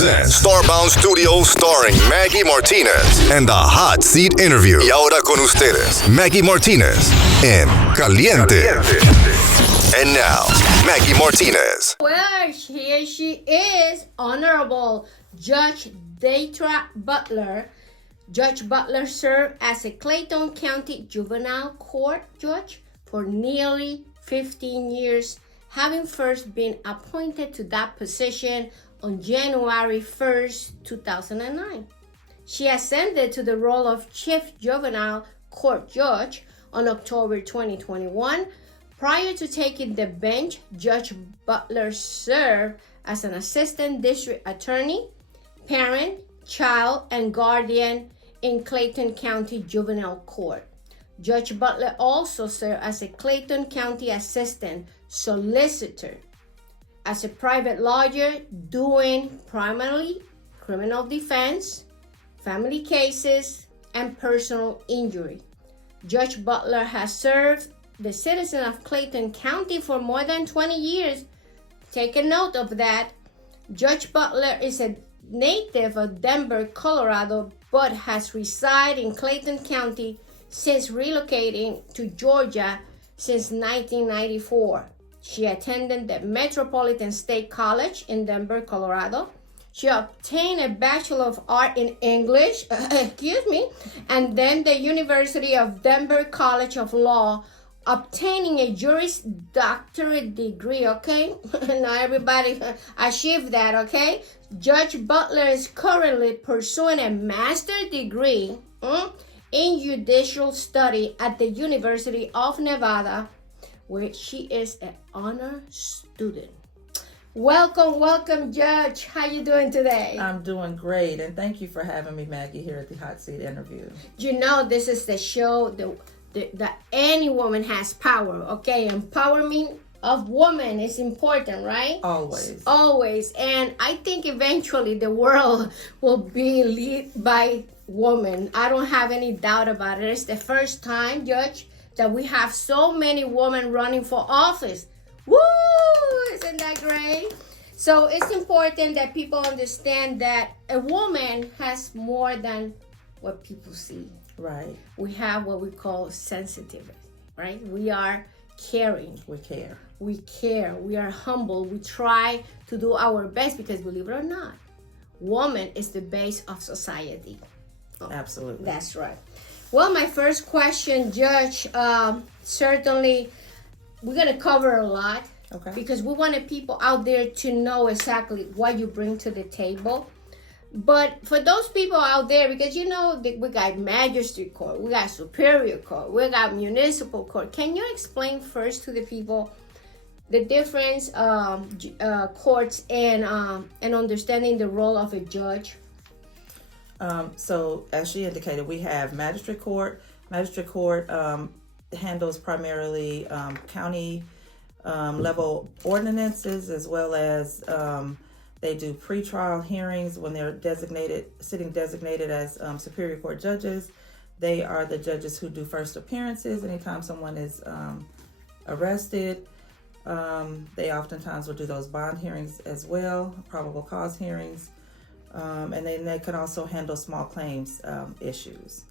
Starbound Studios starring Maggie Martinez and the Hot Seat Interview. Y ahora con ustedes, Maggie Martinez en Caliente. And now, Maggie Martinez. Well, here she is, Honorable Judge Deitra Butler. Judge Butler served as a Clayton County Juvenile Court judge for nearly 15 years, having first been appointed to that position on January 1st, 2009. She ascended to the role of Chief Juvenile Court Judge on October 2021. Prior to taking the bench, Judge Butler served as an assistant district attorney, parent, child, and guardian in Clayton County Juvenile Court. Judge Butler also served as a Clayton County assistant solicitor, as a private lawyer doing primarily criminal defense, family cases, and personal injury. Judge Butler has served the citizen of Clayton County for more than 20 years. Take a note of that. Judge Butler is a native of Denver, Colorado, but has resided in Clayton County since relocating to Georgia since 1994. She attended the Metropolitan State College in Denver, Colorado. She obtained a Bachelor of Art in English, and then the University of Denver College of Law, obtaining a Juris Doctorate degree, okay? Now everybody achieve that, okay? Judge Butler is currently pursuing a master's degree in judicial study at the University of Nevada, where she is an honor student. Welcome, Judge. How you doing today? I'm doing great, and thank you for having me, Maggie, here at the Hot Seat Interview. You know, this is the show that any woman has power, okay? Empowerment of women is important, right? Always. And I think eventually the world will be led by women. I don't have any doubt about it. It's the first time, Judge, that we have so many women running for office. Woo! Isn't that great? So it's important that people understand that a woman has more than what people see. Right. We have what we call sensitivity, right? We are caring. We care. We are humble. We try to do our best because, believe it or not, woman is the base of society. Absolutely. That's right. Well, my first question, Judge, certainly we're going to cover a lot. Okay. Because we wanted people out there to know exactly what you bring to the table. But for those people out there, because we got magistrate court, we got superior court, we got municipal court. Can you explain first to the people the difference courts and understanding the role of a judge? So as she indicated, we have magistrate court. Magistrate court handles primarily county level ordinances, as well as they do pretrial hearings when they're sitting designated as Superior Court judges. They are the judges who do first appearances anytime someone is arrested. They oftentimes will do those bond hearings as well, probable cause hearings. And then they can also handle small claims issues.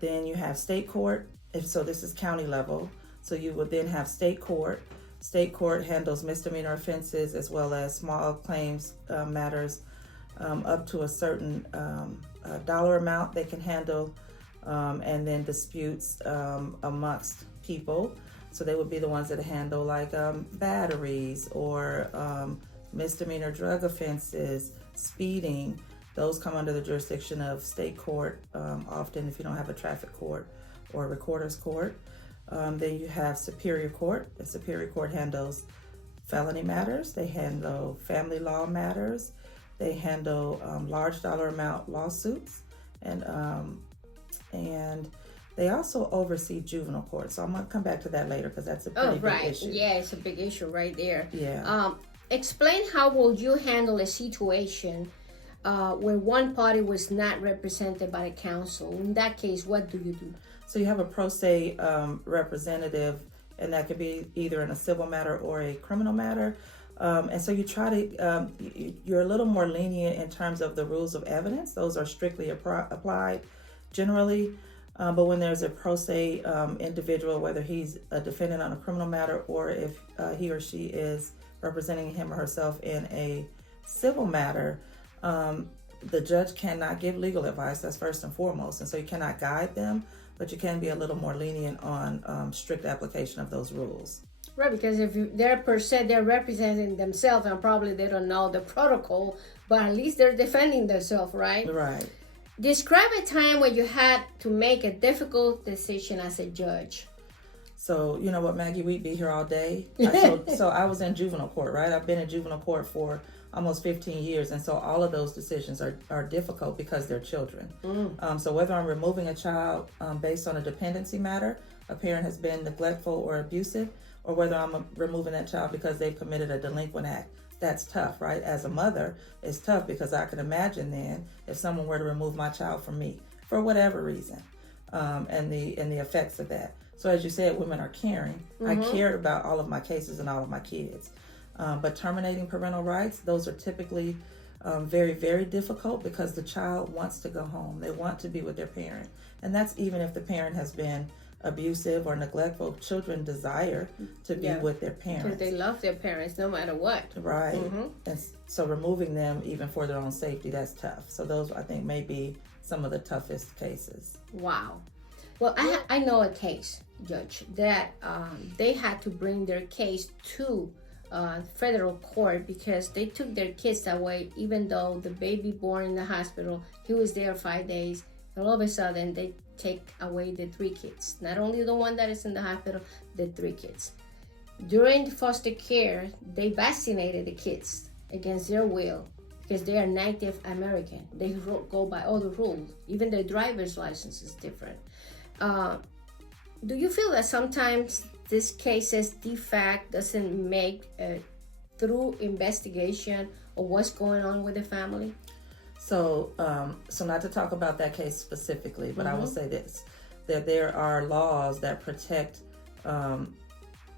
Then you have state court. So this is county level. So you would then have state court. State court handles misdemeanor offenses as well as small claims matters up to a certain dollar amount they can handle, and then disputes amongst people. So they would be the ones that handle like batteries or misdemeanor drug offenses, speeding. Those come under the jurisdiction of state court, often if you don't have a traffic court or a recorder's court. Then you have Superior Court. The Superior Court handles felony matters. They handle family law matters. They handle large dollar amount lawsuits, and they also oversee juvenile court. So I'm going to come back to that later because that's a pretty big issue. Yeah, it's a big issue right there. Yeah. Explain how will you handle a situation where one party was not represented by the council. In that case, what do you do? So you have a pro se representative, and that could be either in a civil matter or a criminal matter. And so you try to, you're a little more lenient in terms of the rules of evidence. Those are strictly applied generally. But when there's a pro se individual, whether he's a defendant on a criminal matter or if he or she is representing him or herself in a civil matter, the judge cannot give legal advice. That's first and foremost. And so you cannot guide them, but you can be a little more lenient on strict application of those rules. Right, because if they're per se, they're representing themselves and probably they don't know the protocol, but at least they're defending themselves, right? Right. Describe a time when you had to make a difficult decision as a judge. So, you know what, Maggie, we'd be here all day. So I was in juvenile court, right? I've been in juvenile court for almost 15 years. And so all of those decisions are difficult because they're children. So whether I'm removing a child based on a dependency matter, a parent has been neglectful or abusive, or whether I'm removing that child because they've committed a delinquent act, that's tough, right? As a mother, it's tough because I can imagine then if someone were to remove my child from me for whatever reason, and the effects of that. So as you said, women are caring. I cared about all of my cases and all of my kids. But terminating parental rights, those are typically very, very difficult because the child wants to go home. They want to be with their parent. And that's even if the parent has been abusive or neglectful. Children desire to be with their parents. Because they love their parents no matter what. Right. And so removing them even for their own safety, that's tough. So those, I think, may be some of the toughest cases. Wow. Well, I know a case, Judge, that they had to bring their case to federal court because they took their kids away, even though the baby born in the hospital, he was there 5 days. And all of a sudden, they take away the 3 kids. Not only the one that is in the hospital, the 3 kids. During foster care, they vaccinated the kids against their will because they are Native American. They go by all the rules. Even their driver's license is different. Do you feel that sometimes this case's defect doesn't make a thorough investigation of what's going on with the family? So not to talk about that case specifically, but I will say this, that there are laws that protect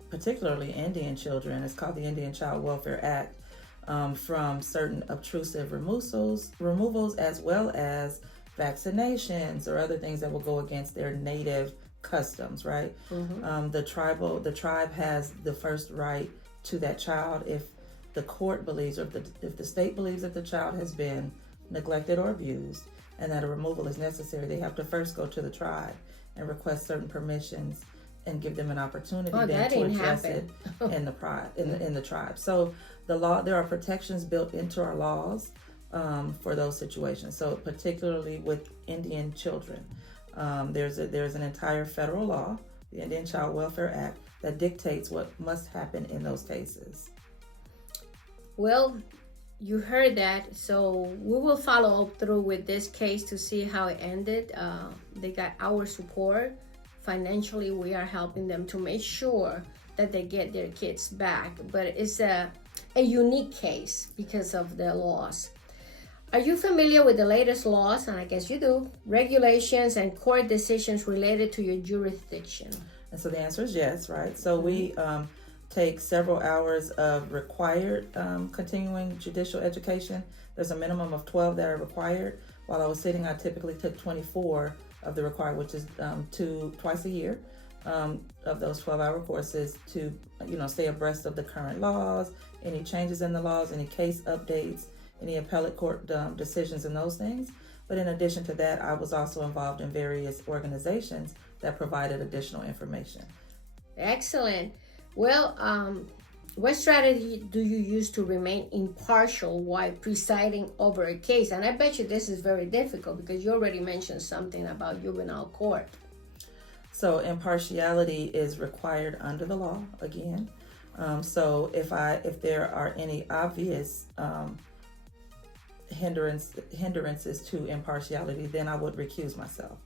particularly Indian children. It's called the Indian Child Welfare Act, from certain obtrusive removals as well as vaccinations or other things that will go against their native customs, right? The tribe has the first right to that child if the court believes or if the state believes that the child has been neglected or abused and that a removal is necessary. They have to first go to the tribe and request certain permissions and give them an opportunity to address it in the tribe. So there are protections built into our laws for those situations. So particularly with Indian children, there's an entire federal law, the Indian Child Welfare Act, that dictates what must happen in those cases. Well, you heard that, so we will follow up through with this case to see how it ended. They got our support. Financially, we are helping them to make sure that they get their kids back. But it's a unique case because of the laws. Are you familiar with the latest laws? And I guess you do. Regulations and court decisions related to your jurisdiction. And so the answer is yes, right? So we take several hours of required continuing judicial education. There's a minimum of 12 that are required. While I was sitting, I typically took 24 of the required, which is twice a year of those 12-hour courses to stay abreast of the current laws, any changes in the laws, any case updates, any appellate court decisions and those things. But in addition to that, I was also involved in various organizations that provided additional information. Excellent. Well, what strategy do you use to remain impartial while presiding over a case? And I bet you this is very difficult because you already mentioned something about juvenile court. So impartiality is required under the law, again. So if there are any obvious hindrances to impartiality, then I would recuse myself.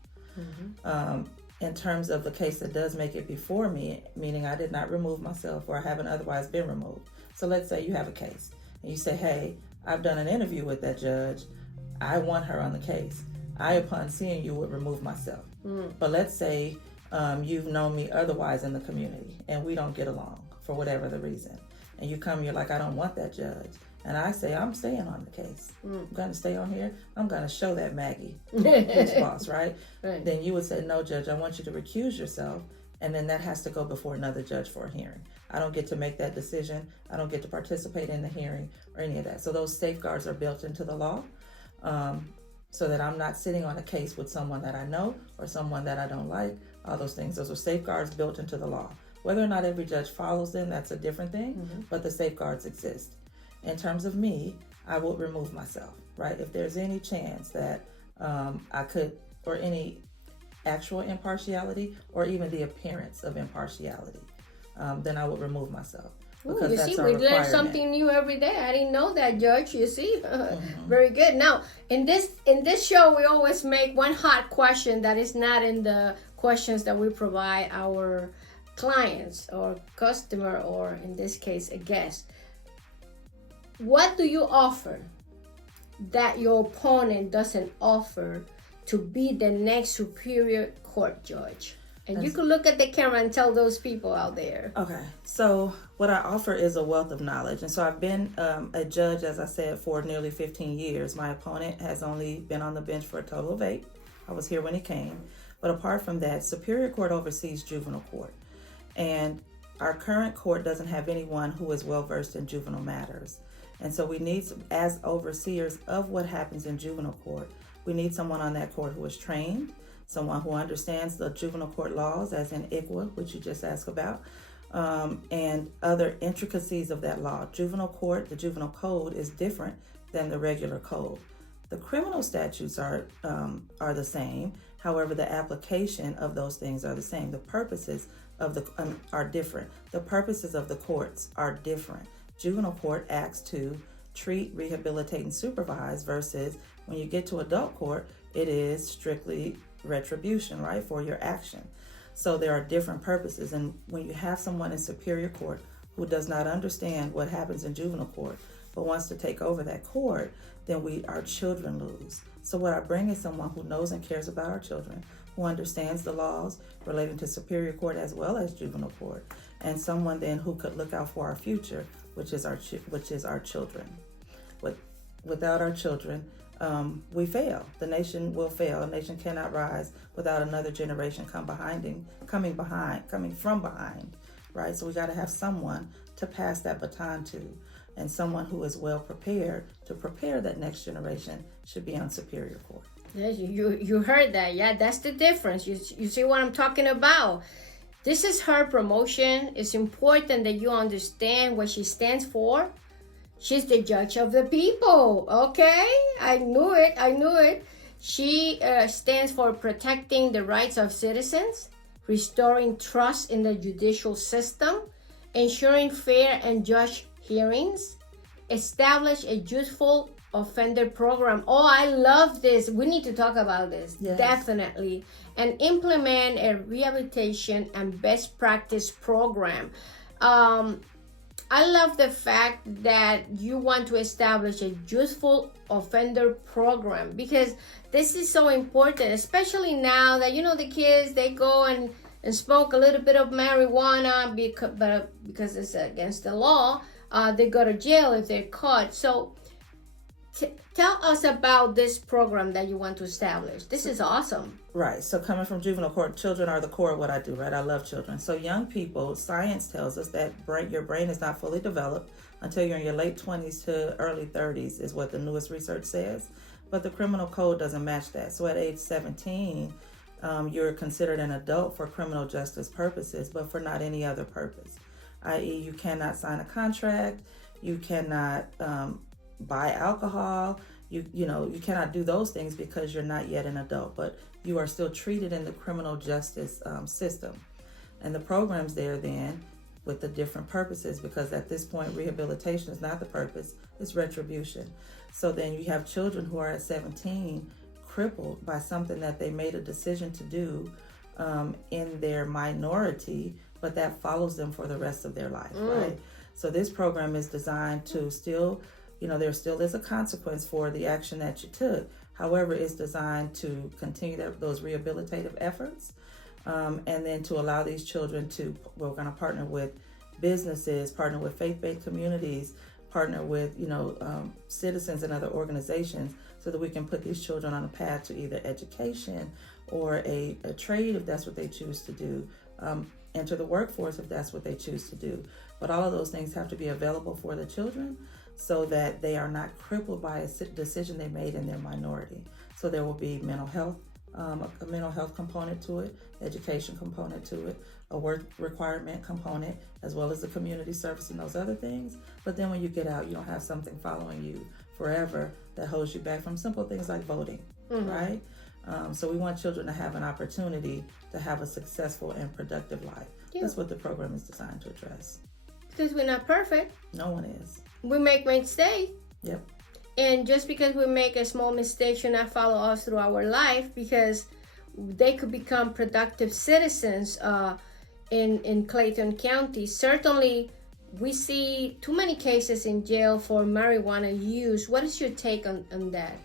In terms of the case that does make it before me, meaning I did not remove myself or I haven't otherwise been removed. So let's say you have a case and you say, hey, I've done an interview with that judge. I want her on the case. I, upon seeing you, would remove myself. But let's say you've known me otherwise in the community and we don't get along for whatever the reason. and you come, you're like, I don't want that judge. And I say, I'm staying on the case. I'm going to stay on here. I'm going to show that Maggie who's boss, right? Then you would say, no, judge, I want you to recuse yourself. And then that has to go before another judge for a hearing. I don't get to make that decision. I don't get to participate in the hearing or any of that. So those safeguards are built into the law, so that I'm not sitting on a case with someone that I know or someone that I don't like. All those things. Those are safeguards built into the law. Whether or not every judge follows them, that's a different thing, but the safeguards exist. In terms of me, I would remove myself, right? If there's any chance that I could, or any actual impartiality, or even the appearance of impartiality, then I would remove myself. Ooh, you see, we learn something new every day. I didn't know that, Judge. You see, very good. Now, in this show, we always make one hot question that is not in the questions that we provide our clients or customer, or in this case, a guest. What do you offer that your opponent doesn't offer to be the next superior court judge? And you can look at the camera and tell those people out there. Okay, so what I offer is a wealth of knowledge. And so I've been a judge, as I said, for nearly 15 years. My opponent has only been on the bench for a total of 8. I was here when he came. But apart from that, Superior Court oversees juvenile court. And our current court doesn't have anyone who is well-versed in juvenile matters. And so we need, as overseers of what happens in juvenile court, we need someone on that court who is trained, someone who understands the juvenile court laws, as in ICWA, which you just asked about, and other intricacies of that law. Juvenile court, the juvenile code, is different than the regular code. The criminal statutes are the same. However, the application of those things are the same. The purposes of are different. The purposes of the courts are different. Juvenile court acts to treat, rehabilitate, and supervise, versus when you get to adult court, it is strictly retribution, right, for your action. So there are different purposes. And when you have someone in superior court who does not understand what happens in juvenile court, but wants to take over that court, then our children lose. So what I bring is someone who knows and cares about our children, who understands the laws relating to superior court as well as juvenile court, and someone then who could look out for our future, which is our children. Without our children, we fail. The nation will fail. A nation cannot rise without another generation coming from behind, right? So we got to have someone to pass that baton to, and someone who is well prepared to prepare that next generation should be on superior court. Yes, you heard that. Yeah, that's the difference. You see what I'm talking about? This is her promotion. It's important that you understand what she stands for. She's the judge of the people. Okay, I knew it. She stands for protecting the rights of citizens, restoring trust in the judicial system, ensuring fair and just hearings, establish a youthful offender program. Oh, I love this. We need to talk about this. Yes. Definitely. And implement a rehabilitation and best practice program. I love the fact that you want to establish a youthful offender program, because this is so important, especially now that, the kids, they go and smoke a little bit of marijuana because it's against the law. They go to jail if they're caught. So tell us about this program that you want to establish. This is awesome. Right. So coming from juvenile court, children are the core of what I do, right? I love children. So young people, science tells us that your brain is not fully developed until you're in your late 20s to early 30s is what the newest research says. But the criminal code doesn't match that. So at age 17, you're considered an adult for criminal justice purposes, but for not any other purpose. I.e., you cannot sign a contract, you cannot buy alcohol, you cannot do those things because you're not yet an adult, but you are still treated in the criminal justice system. And the program's there then with the different purposes, because at this point rehabilitation is not the purpose, it's retribution. So then you have children who are at 17 crippled by something that they made a decision to do in their minority, but that follows them for the rest of their life, right? So this program is designed to still, there still is a consequence for the action that you took. However, it's designed to continue those rehabilitative efforts, and then to allow these children we're going to partner with businesses, partner with faith-based communities, partner with, citizens and other organizations so that we can put these children on a path to either education or a trade if that's what they choose to do, enter the workforce if that's what they choose to do. But all of those things have to be available for the children so that they are not crippled by a decision they made in their minority. So there will be mental health, a mental health component to it, education component to it, a work requirement component, as well as the community service and those other things. But then when you get out, you don't have something following you forever that holds you back from simple things like voting, right? So we want children to have an opportunity to have a successful and productive life. Yeah. That's what the program is designed to address. Because we're not perfect. No one is. We make mistakes. Yep. And just because we make a small mistake should not follow us through our life, because they could become productive citizens in Clayton County. Certainly, we see too many cases in jail for marijuana use. What is your take on that?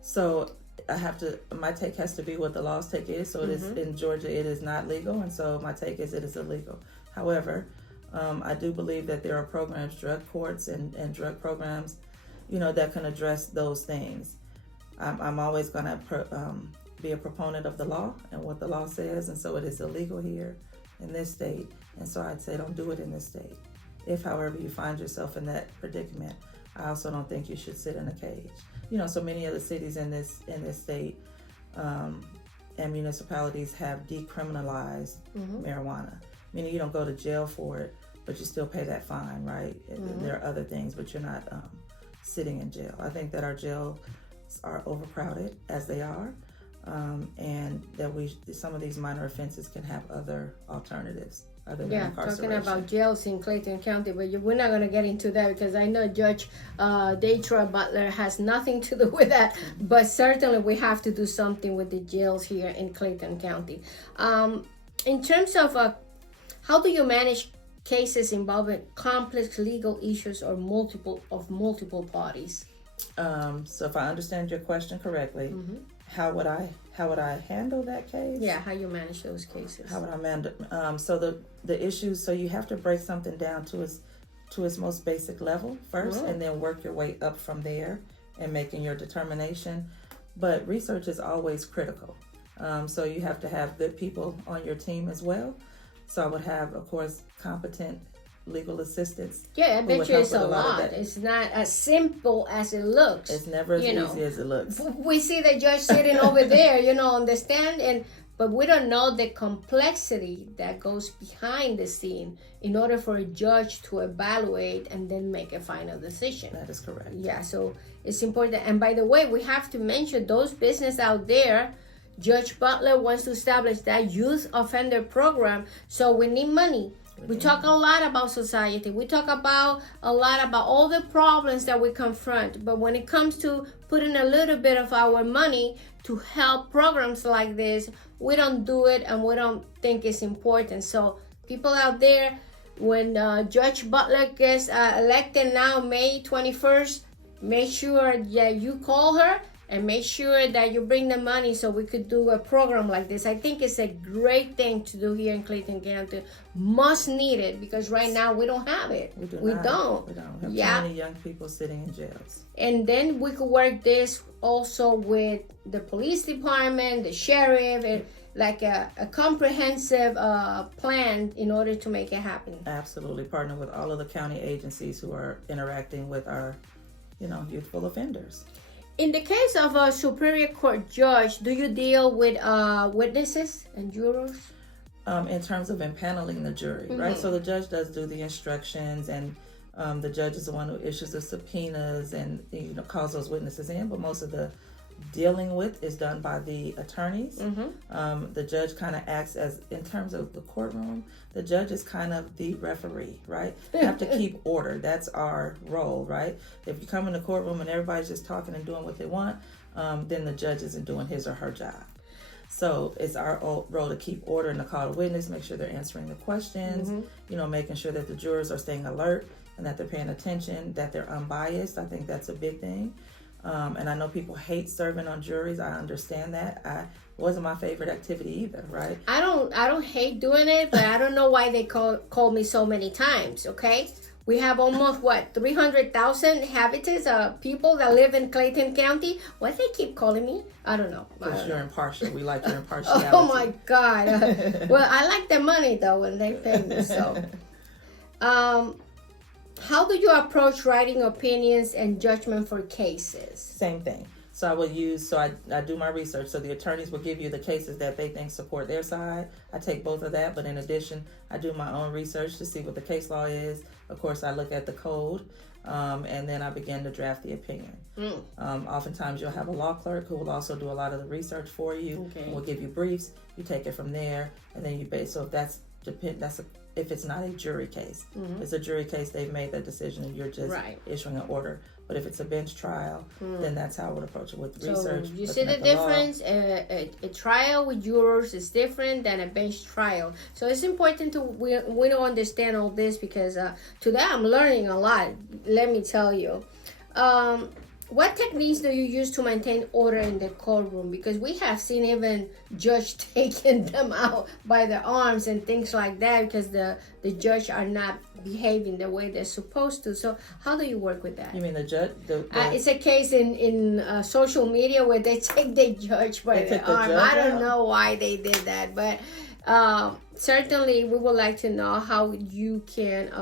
So my take has to be what the law's take is. So it is in Georgia, it is not legal. And so my take is it is illegal. However, I do believe that there are programs, drug courts and drug programs, that can address those things. I'm always going to be a proponent of the law and what the law says. And so it is illegal here in this state. And so I'd say don't do it in this state. If, however, you find yourself in that predicament, I also don't think you should sit in a cage. So many of the cities in this state and municipalities have decriminalized marijuana, meaning you don't go to jail for it, but you still pay that fine, right? There are other things, but you're not sitting in jail. I think that our jails are overcrowded as they are, and that some of these minor offenses can have other alternatives other than incarceration. Talking about jails in Clayton County, but we're not going to get into that because I know Judge Deitra Butler has nothing to do with that, but certainly we have to do something with the jails here in Clayton County. In terms of how do you manage cases involving complex legal issues or multiple parties? So if I understand your question correctly, how would I handle that case? Yeah, how you manage those cases? How would I manage? So the issues. So you have to break something down to its most basic level first, and then work your way up from there and making your determination. But research is always critical. So you have to have good people on your team as well. So I would have, of course, competent legal assistance. Yeah, I bet you it's a lot. It's not as simple as it looks. It's never as easy as it looks. We see the judge sitting over there, on the stand, but we don't know the complexity that goes behind the scene in order for a judge to evaluate and then make a final decision. That is correct. Yeah, so it's important. And by the way, we have to mention those businesses out there. Judge Butler wants to establish that youth offender program, so we need money. We talk a lot about society. We talk a lot about all the problems that we confront. But when it comes to putting a little bit of our money to help programs like this, we don't do it and we don't think it's important. So people out there, when Judge Butler gets elected now, May 21st, make sure that you call her and make sure that you bring the money so we could do a program like this. I think it's a great thing to do here in Clayton County. Must need it because right now we don't have it. We don't. We have too many young people sitting in jails. And then we could work this also with the police department, the sheriff, and like a comprehensive plan in order to make it happen. Absolutely. Partner with all of the county agencies who are interacting with our, youthful offenders. In the case of a Superior Court judge, do you deal with witnesses and jurors? In terms of impaneling the jury, right? So the judge does do the instructions, and the judge is the one who issues the subpoenas and calls those witnesses in. But most of the dealing with is done by the attorneys. The judge kind of acts as, in terms of the courtroom, the judge is kind of the referee, right? You have to keep order. That's our role, right? If you come in the courtroom and everybody's just talking and doing what they want, then the judge isn't doing his or her job. So it's our role to keep order and to call a witness, make sure they're answering the questions, making sure that the jurors are staying alert and that they're paying attention, that they're unbiased. I think that's a big thing. And I know people hate serving on juries. I understand that. It wasn't my favorite activity either, right? I don't hate doing it, but I don't know why they call me so many times. Okay, we have almost 300,000 inhabitants, people that live in Clayton County. Why they keep calling me? I don't know. Because you're impartial. We like your impartiality. Oh my God. Well, I like the money though when they pay me. So, how do you approach writing opinions and judgment for cases? Same thing. So I do my research. So the attorneys will give you the cases that they think support their side. I take both of that, but in addition, I do my own research to see what the case law is. Of course, I look at the code, and then I begin to draft the opinion. Oftentimes, you'll have a law clerk who will also do a lot of the research for you. Okay. And will give you briefs. You take it from there, and then you base. So if it's not a jury case. If it's a jury case, they've made that decision and you're just issuing an order. But if it's a bench trial, then that's how I would approach it with research. So you see the difference? A trial with jurors is different than a bench trial. So it's important we don't understand all this because today I'm learning a lot. Let me tell you. What techniques do you use to maintain order in the courtroom? Because we have seen even judge taking them out by their arms and things like that because the judge are not behaving the way they're supposed to. So how do you work with that? You mean the judge? It's a case in social media where they take the judge by the arm. I don't know why they did that, but certainly we would like to know how you can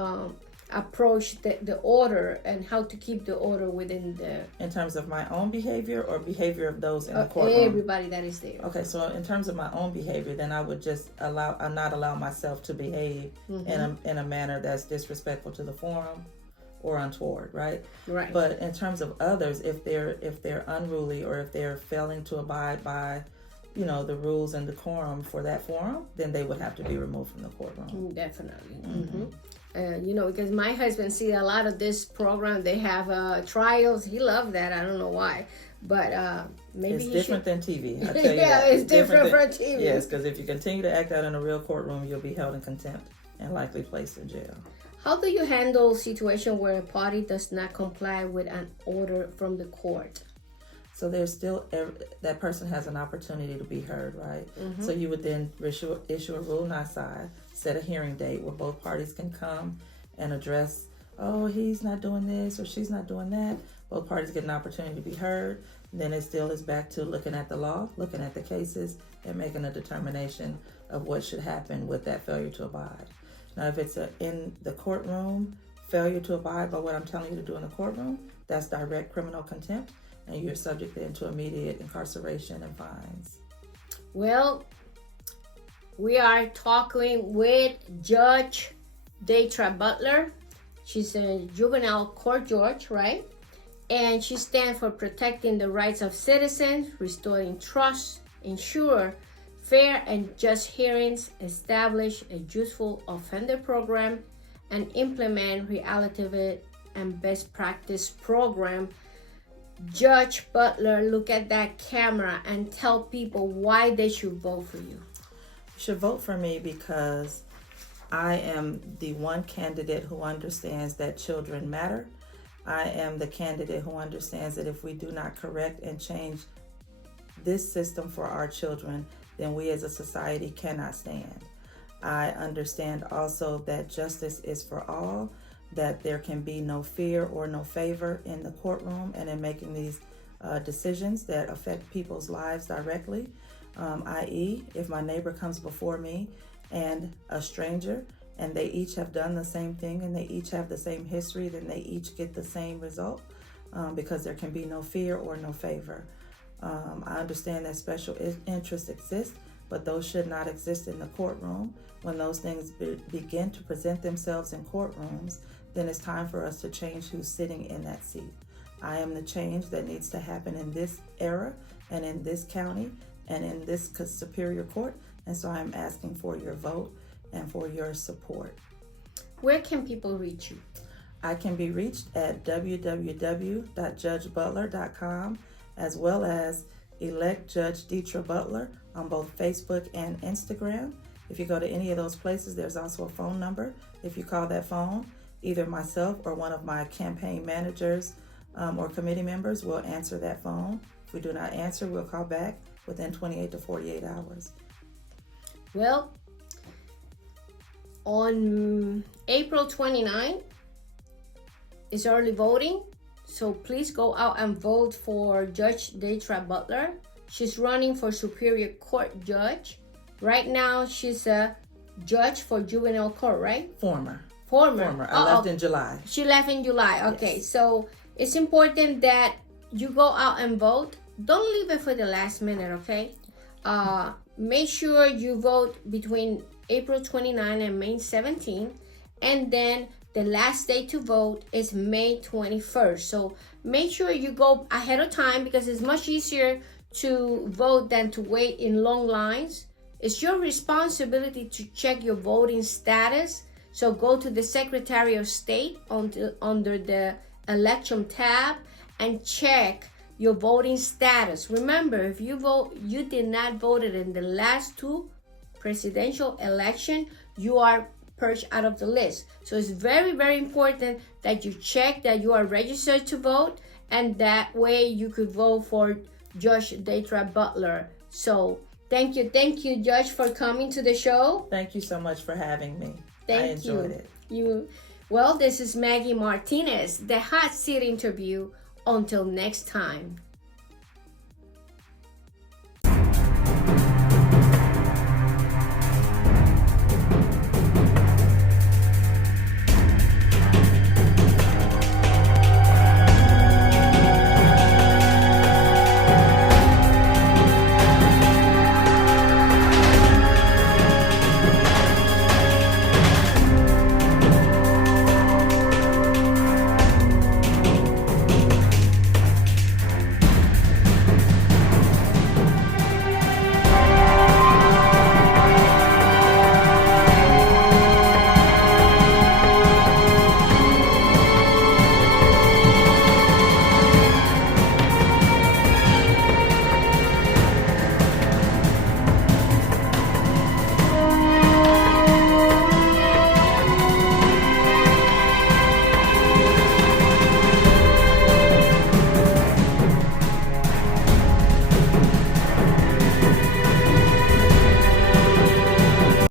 approach the order and how to keep the order within the... In terms of my own behavior or behavior of those in the courtroom? Everybody that is there. Okay, so in terms of my own behavior, then I would just not allow myself to behave in a manner that's disrespectful to the forum or untoward, right? Right. But in terms of others, if they're unruly or if they're failing to abide by the rules and decorum for that forum, then they would have to be removed from the courtroom. Definitely. Because my husband see a lot of this program. They have trials. He loved that. I don't know why, but maybe it's different than TV. I tell you it's different from TV. Yes, because if you continue to act out in a real courtroom, you'll be held in contempt and likely placed in jail. How do you handle a situation where a party does not comply with an order from the court? So there's still, that person has an opportunity to be heard, right? So you would then issue a rule nisi, set a hearing date where both parties can come and address, oh, he's not doing this or she's not doing that. Both parties get an opportunity to be heard. And then it still is back to looking at the law, looking at the cases, and making a determination of what should happen with that failure to abide. Now, if it's in the courtroom, failure to abide by what I'm telling you to do in the courtroom, that's direct criminal contempt. And you're subject then to immediate incarceration and fines. Well, we are talking with Judge Deitra Butler. She's a juvenile court judge, right? And she stands for protecting the rights of citizens, restoring trust, ensure fair and just hearings, establish a youthful offender program, and implement rehabilitative and best practice program. Judge Butler, look at that camera and tell people why they should vote for you. You should vote for me because I am the one candidate who understands that children matter. I am the candidate who understands that if we do not correct and change this system for our children, then we as a society cannot stand. I understand also that justice is for all, that there can be no fear or no favor in the courtroom and in making these decisions that affect people's lives directly, i.e., if my neighbor comes before me and a stranger and they each have done the same thing and they each have the same history, then they each get the same result because there can be no fear or no favor. I understand that special interests exist, but those should not exist in the courtroom. When those things begin to present themselves in courtrooms, then it's time for us to change who's sitting in that seat. I am the change that needs to happen in this era and in this county and in this superior court. And so I'm asking for your vote and for your support. Where can people reach you? I can be reached at www.judgebutler.com as well as elect Judge Deitra Butler on both Facebook and Instagram. If you go to any of those places, there's also a phone number. If you call that phone, either myself or one of my campaign managers or committee members, we'll answer that phone. If we do not answer, we'll call back within 28 to 48 hours. Well, on April 29th is early voting, so please go out and vote for Judge Deitra Butler. She's running for Superior Court Judge. Right now, she's a judge for juvenile court, right? Former. I left in July. She left in July. Okay, Yes. So it's important that you go out and vote. Don't leave it for the last minute, okay? Make sure you vote between April 29 and May 17, and then the last day to vote is May 21st. So make sure you go ahead of time, because it's much easier to vote than to wait in long lines. It's your responsibility to check your voting status. So go to the Secretary of State under the election tab and check your voting status. Remember, if you did not vote in the last two presidential election, you are purged out of the list. So it's very, very important that you check that you are registered to vote, and that way you could vote for Judge Deitra Butler. So thank you, Judge, for coming to the show. Thank you so much for having me. I Thank enjoyed you. it. Well, this is Maggie Martinez, the Hot Seat Interview. Until next time.